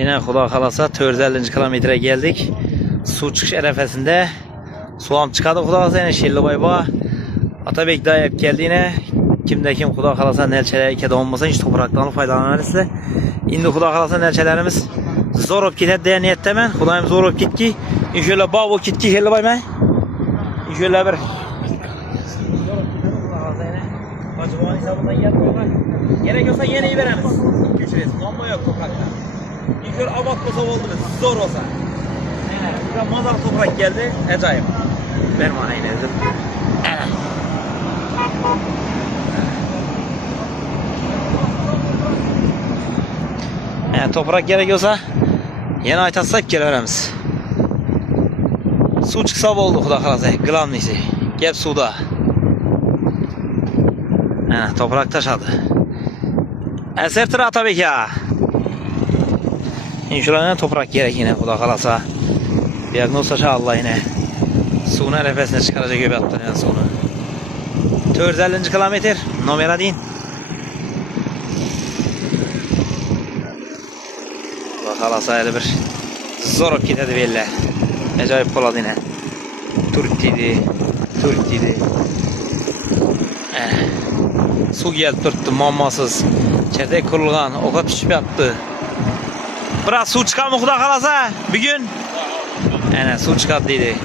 Yine Xudo kalasa 450 kilometre geldik. Su çıkış arefesinde. Suam çıkadı Xudo kalasa yine Şellibay var. Atabek dayı geldi yine. Kimde kim Xudo kalasa nelçeler ikide olmasa hiç topraktan faydalanırsa. Şimdi Xudo kalasa nelçelerimiz zor olup gider diye niyettemen. Xudayım zor olup gitki. İnşallah bağ olup gitki Şellibay ben. İnşallah bir. Acaba hesabından yapmıyorlar. Gerek olsa yeni veririz. Geçiriz. Ama yok toprakta. İnşallah abatmasa oldu mu? Zor olsa. Evet. Mazal toprak geldi. Acayip. Ben bana yine dedim. Evet. Yani toprak gerekiyorsa yeni aytatsak geliremiz. Su çıksa oldu Xudo kalasa. Gılamlıysa. Gel suda. Yani toprak taşadı. Esertir Atabek ya. İnşallah toprak gerek yine Xudo kalasa. Diagnoz taşı Allah yine. Suyun nefesine çıkaracak gibi attı yani suyunu. 450 kilometre numara deyin. Xudo kalasa öyle bir zor olup gitedi belli. Acayip koladı yine. Türk dedi. Su gelip durdu mamasız. Çerdek kurulgan, oka pişip yattı. Biraz su çıkar mı Xudo kalasa? Bir gün? Su çıkar dedi.